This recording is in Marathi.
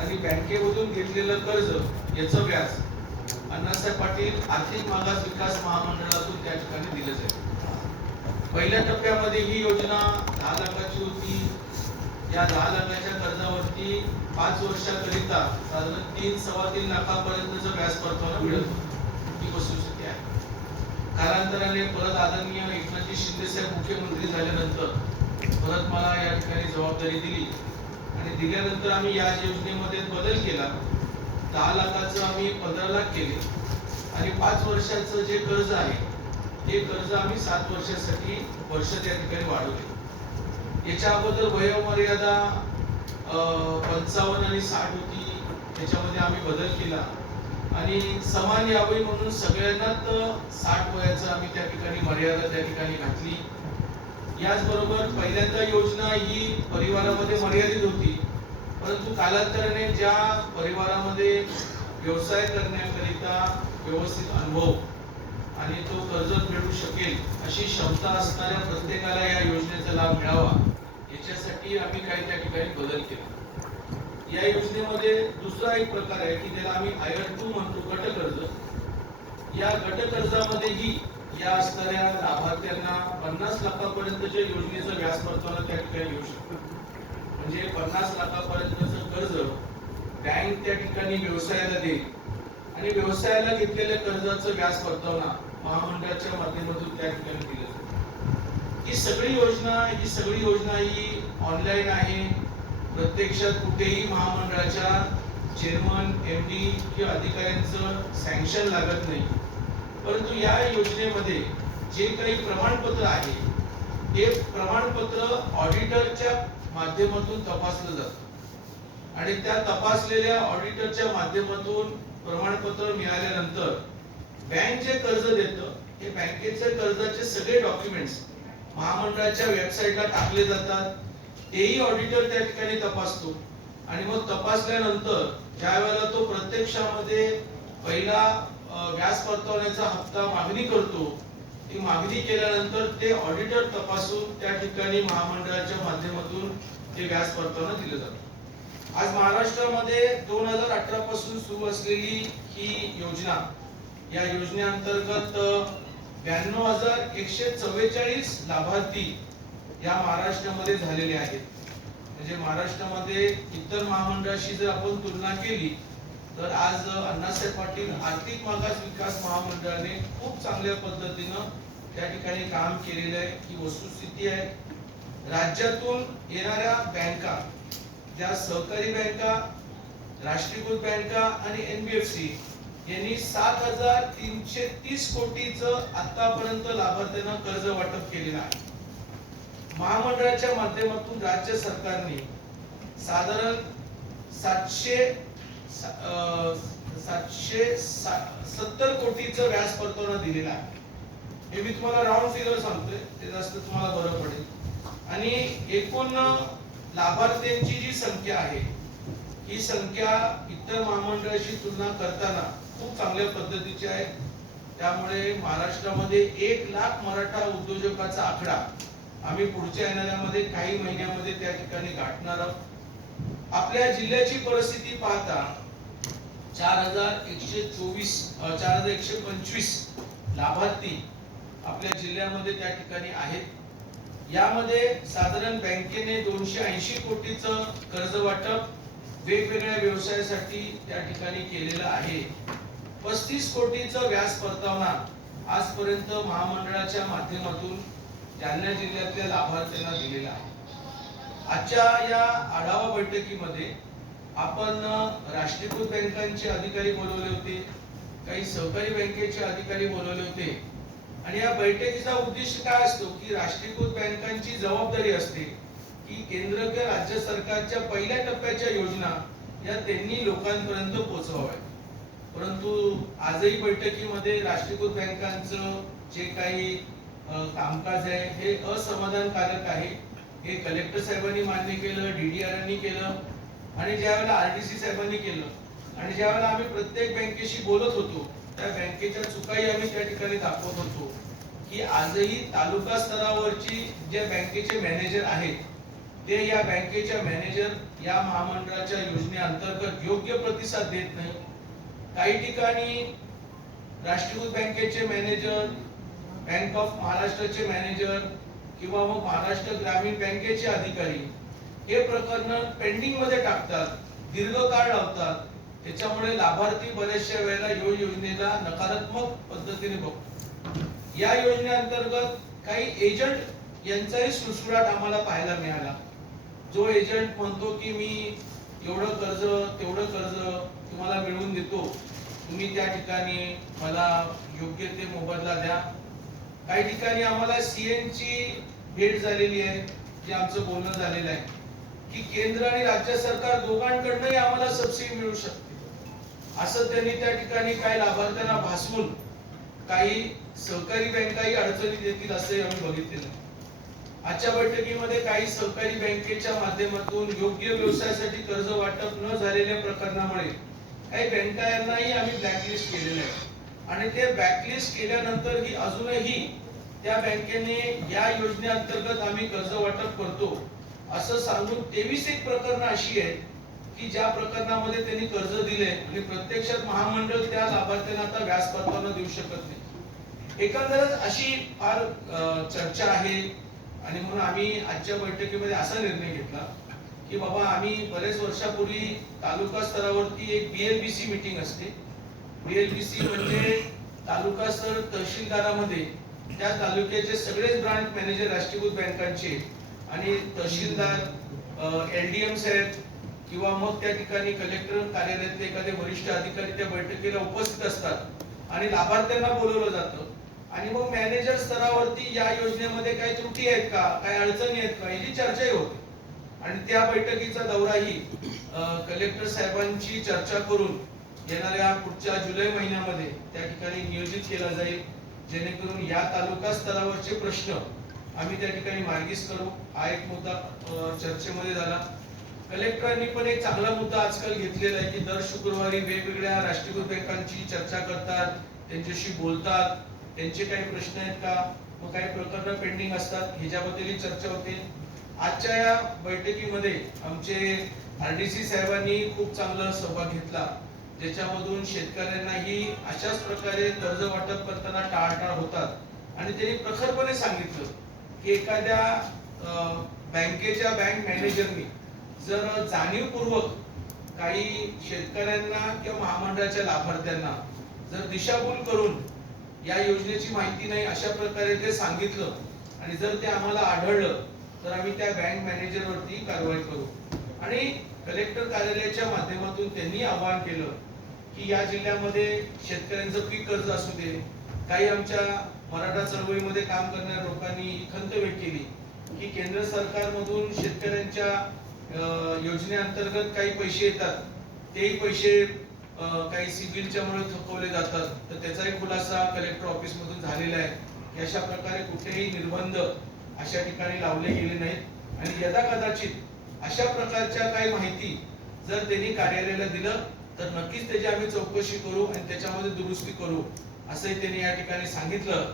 आणि बँकेमधून घेतलेलं कर्ज याचं व्याज. अण्णासाहेब पाटील आर्थिक मागास विकास महामंडळातून त्या ठिकाणी दिलं जाईल. पहिल्या टप्प्यामध्ये ही योजना दहा लाखाची होती. या दहा लाखाच्या कर्जावरती पाच वर्षाकरिता साधारण तीन सव्वा तीन लाखापर्यंतचं व्याज परतावा मिळत होतं. ही वस्तुस्थिती आहे. कालांतराने परत आदरणीय एकनाथजी शिंदे साहेब मुख्यमंत्री झाल्यानंतर परत मला या ठिकाणी जबाबदारी दिली. आणि दिल्यानंतर आम्ही या योजनेमध्ये बदल केला. दहा लाखाचं आम्ही पंधरा लाख केले. आणि पाच वर्षाचं जे कर्ज आहे ते कर्ज आम्ही सात वर्षासाठी वर्ष त्या ठिकाणी वाढवले. याच्या अगोदर वयोमर्यादा पंचावन्न आणि साठ होती. त्याच्यामध्ये आम्ही बदल केला. आणि समान यावी म्हणून सगळ्यांनाच साठ वयाचं आम्ही त्या ठिकाणी मर्यादा त्या ठिकाणी घातली. याचबरोबर पहिल्यांदा योजना ही परिवारामध्ये मर्यादित होती. परंतु कालांतराने ज्या परिवारामध्ये व्यवसाय करण्याकरिता व्यवस्थित अनुभव आणि तो कर्ज मिळू शकेल अशी क्षमता असणाऱ्या प्रत्येकाला या योजनेचा लाभ मिळावा याच्यासाठी आम्ही काही त्या ठिकाणी बदल केला. या योजनेमध्ये दुसरा एक प्रकार आहे की ज्याला आम्ही आयर टू म्हणतो गट कर्ज या गट कर्जामध्येही या असणाऱ्या लाभार्थ्यांना पन्नास लाखापर्यंतच्या योजनेचं व्याज परतावा त्या ठिकाणी येऊ शकतं. म्हणजे पन्नास लाखापर्यंतचं कर्ज बँक त्या ठिकाणी व्यवसायाला देईल. आणि व्यवसायाला घेतलेल्या कर्जाचं व्याज परतावना महामंडळाच्या माध्यमातून त्या ठिकाणी दिलं जातं. ही सगळी योजना ही सगळी योजना ही ऑनलाईन आहे. प्रत्यक्षात कुठेही महामंडळाच्या चेअरमन एम डी किंवा अधिकाऱ्यांचं सँक्शन लागत नाही. परंतु या योजनेमध्ये जे काही प्रमाणपत्र आहे हे प्रमाणपत्र ऑडिटरच्या माध्यमातून तपासलं जातं. आणि त्या तपासलेल्या ऑडिटरच्या माध्यमातून प्रमाणपत्र मिळाल्यानंतर बँक जे कर्ज देतं हे बँकेचे कर्जाचे सगळे डॉक्युमेंट्स महामंडळाच्या वेबसाईटला टाकले जातात. तेही ऑडिटर त्या ठिकाणी तपासतो. आणि मग तपासल्यानंतर ज्या वेळेला तो प्रत्यक्षामध्ये पहिला व्याज परतावण्याचा हप्ता मागणी करतो. ती मागणी केल्यानंतर ते ऑडिटर तपासून त्या ठिकाणी महामंडळाच्या माध्यमातून ते व्याज परतवणं दिलं जातं आज महाराष्ट्रामध्ये दोन हजार अठरा पासून सुरू असलेली ही योजना या योजनेअंतर्गत ब्याण्णव हजार एकशे चव्वेचाळीस लाभार्थी या महाराष्ट्रामध्ये झालेले आहेत. म्हणजे महाराष्ट्रामध्ये इतर महामंडळाशी जर आपण तुलना केली तर आज अण्णासाहेब पाटील आर्थिक मागास विकास महामंडळाने खूप चांगल्या पद्धतीनं त्या ठिकाणी काम केलेलं आहे. ही वस्तुस्थिती आहे. राज्यातून येणाऱ्या बँका ज्या सहकारी बँका राष्ट्रीयकृत बँका आणि एनबीएफसी यांनी सात हजार तीनशे तीस कोटीचं आतापर्यंत लाभार्थ्यांना कर्ज वाटप केलेलं आहे. महामंडळाच्या माध्यमातून राज्य सरकारने साधारण सातशे सातशे सा- सत्तर कोटीचं व्याज परतावा दिलेला आहे. हे मी तुम्हाला राऊंड फिगर सांगतोय ते जास्त तुम्हाला बरं पडेल. आणि एकूण लाभार्थ्यांची जी संख्या आहे ही संख्या इतर महामंडळाशी तुलना करताना खूप चांगल्या पद्धतीची आहे. त्यामुळे महाराष्ट्रामध्ये एक लाख मराठा उद्योजकाचा आकडा आम्ही पुढच्या येणाऱ्यामध्ये काही महिन्यामध्ये त्या ठिकाणी गाठणार आहोत. आपल्या जिल्ह्याची परिस्थिती पाहता चार हजार एकशे चोवीस चार हजार एकशे पंचवीस लाभार्थी आपल्या जिल्ह्यामध्ये त्या ठिकाणी आहेत. यामध्ये साधारण बँकेने दोनशे ऐंशी कोटीचं कर्ज वाटप वेगवेगळ्या व्यवसायासाठी त्या ठिकाणी केलेलं आहे. पस्तीस कोटीचं व्याज परतावना आजपर्यंत महामंडळाच्या माध्यमातून जालना जिल्ह्यातल्या लाभार्थ्यांना दिलेला आहे. आजच्या या आढावा बैठकीमध्ये आपण राष्ट्रीयकृत बँकांचे अधिकारी बोलवले होते काही सहकारी बँकेचे अधिकारी बोलवले होते. आणि या बैठकीचा उद्देश काय असतो की राष्ट्रीयकृत बँकांची जबाबदारी असते की केंद्र किंवा राज्य सरकारच्या पहिल्या टप्प्याच्या योजना या त्यांनी लोकांपर्यंत पोहोचवाव्या परंतु आजही बैठकीमध्ये राष्ट्रीयकृत बँकांचं जे काही कामकाज आहे हे असमाधानकारक आहे. हे कलेक्टर साहेबांनी मान्य केलं डीडीआरनी केलं. आणि ज्या वेळेला आरडीसी साहेबांनी केलं आणि ज्या वेळेला आम्ही प्रत्येक बँकेशी बोलत होतो त्या बँकेच्या चुकाही आम्ही त्या ठिकाणी दाखवत होतो की आजही तालुका स्तरावरची जे बँकेचे मॅनेजर आहेत ते या बँकेच्या मॅनेजर या महामंडळाच्या योजनेअंतर्गत योग्य प्रतिसाद देत नाही. काही ठिकाणी राष्ट्रीयकृत बँकेचे मॅनेजर बँक ऑफ महाराष्ट्राचे मॅनेजर किंवा मग महाराष्ट्र ग्रामीण बँकेचे अधिकारी हे प्रकरण पेंडिंगमध्ये टाकतात दीर्घकाळ लावतात. त्याच्यामुळे लाभार्थी बऱ्याचशा वेळेला यो योजनेला नकारात्मक पद्धतीने बघतो या योजनेअंतर्गत काही एजंट यांचाही सुसुराट आम्हाला पाहायला मिळाला. जो एजंट म्हणतो की मी एवढं कर्ज तेवढं कर्ज तुम्हाला मिळवून देतो. तुम्ही त्या ठिकाणी मला योग्य ते मोबदला द्या. काही ठिकाणी आम्हाला सीएन ची भेट झालेली आहे जे आमचं बोलणं झालेलं आहे. की केंद्र आणि राज्य सरकार दोघांकडनंही आम्हाला सबसिडी मिळू शकते. असं त्यांनी त्या ठिकाणी काही लाभार्थ्यांना भासवून काही सहकारी बँकाही अडचणीत येतील असे आम्ही बघितलेलं आजच्या बैठकीमध्ये काही सहकारी बँकेच्या माध्यमातून योग्य व्यवसायासाठी कर्ज वाटप न झालेल्या प्रकरणामुळे काही बँका यांनाही आम्ही ब्लॅकलिस्ट केलेलं आहे. आणि ते ब्लॅकलिस्ट केल्यानंतरही अजूनही त्या बँकेने या योजनेअंतर्गत आम्ही कर्ज वाटप करतो. असं सांगून तेवीस एक प्रकरणं अशी आहेत की ज्या प्रकरणामध्ये त्यांनी कर्ज दिले आणि प्रत्यक्षात महामंडळ त्या लाभार्थ्यांना आता व्याज परताना देऊ शकत नाही. एकंदरच अशी फार चर्चा आहे आणि म्हणून आम्ही आजच्या बैठकीमध्ये असा निर्णय घेतला की बाबा आम्ही बरेच वर्षापूर्वी तालुका स्तरावरती एक बीएलबीसी मीटिंग असते. बीएलबीसी म्हणजे तालुका स्तर तहसीलदारामध्ये त्या तालुक्याचे सगळेच ब्रांच मॅनेजर राष्ट्रीयकृत बँकांचे आणि तहसीलदार एलडीएम साहेब किंवा मग त्या ठिकाणी कलेक्टर कार्यालयातले एखादे वरिष्ठ अधिकारी त्या बैठकीला उपस्थित असतात आणि लाभार्थ्यांना बोलवलं जातं. आणि मग मॅनेजर स्तरावरती या योजनेमध्ये काही त्रुटी आहेत का? काही अडचणी आहेत का? याची चर्चाही होते. आणि त्या बैठकीचा दौराही कलेक्टर साहेबांची चर्चा करून येणाऱ्या पुढच्या जुलै महिन्यामध्ये त्या ठिकाणी नियोजित केला जाईल जेणेकरून या तालुका स्तरावरचे प्रश्न आम्ही त्या ठिकाणी मार्गीस करू. हा एक मुद्दा चर्चेमध्ये झाला. कलेक्टरांनी पण एक चांगला मुद्दा आजकाल घेतलेला आहे की दर शुक्रवारी वेगवेगळ्या राष्ट्रीयकृत बँकांची चर्चा करतात त्यांच्याशी बोलतात. त्यांचे काही प्रश्न आहेत का? मग काही प्रकरण पेंडिंग असतात. ह्याच्याबद्दलही चर्चा होते. आजच्या या बैठकीमध्ये आमचे आरडीसी साहेबांनी खूप चांगला सहभाग घेतला. ज्याच्यामधून शेतकऱ्यांनाही अशाच प्रकारे कर्ज वाटप करताना टाळाटाळ होतात. आणि त्यांनी प्रखरपणे सांगितलं एखाद्या अं, बँकेच्या बँक मॅनेजरनी जर जाणीवपूर्वक काही शेतकऱ्यांना किंवा महामंडळाच्या लाभार्थ्यांना जर दिशाभूल करून या योजनेची माहिती नाही अशा प्रकारे ते सांगितलं आणि जर ते आम्हाला आढळलं तर आम्ही त्या बँक मॅनेजरवरती कारवाई करू. आणि कलेक्टर कार्यालयाच्या माध्यमातून त्यांनी आवाहन केलं की या जिल्ह्यामध्ये शेतकऱ्यांचं पीक कर्ज असू दे काही आमच्या मराठा चळवळीमध्ये काम करणाऱ्या लोकांनी खंत व्यक्त केली की केंद्र सरकारमधून शेतकऱ्यांच्या योजनेअंतर्गत काही पैसे येतात तेही पैसे काही सिबिलच्या मुळे थकवले जातात. तर त्याचाही खुलासा कलेक्टर ऑफिस मधून झालेला आहे. की अशा प्रकारे कुठेही निर्बंध अशा ठिकाणी लावले गेले नाहीत. आणि यदा कदाचित अशा प्रकारच्या काही माहिती जर त्यांनी कार्यालयाला दिलं तर नक्कीच त्याची आम्ही चौकशी करू आणि त्याच्यामध्ये दुरुस्ती करू असंही त्यांनी या ठिकाणी सांगितलं.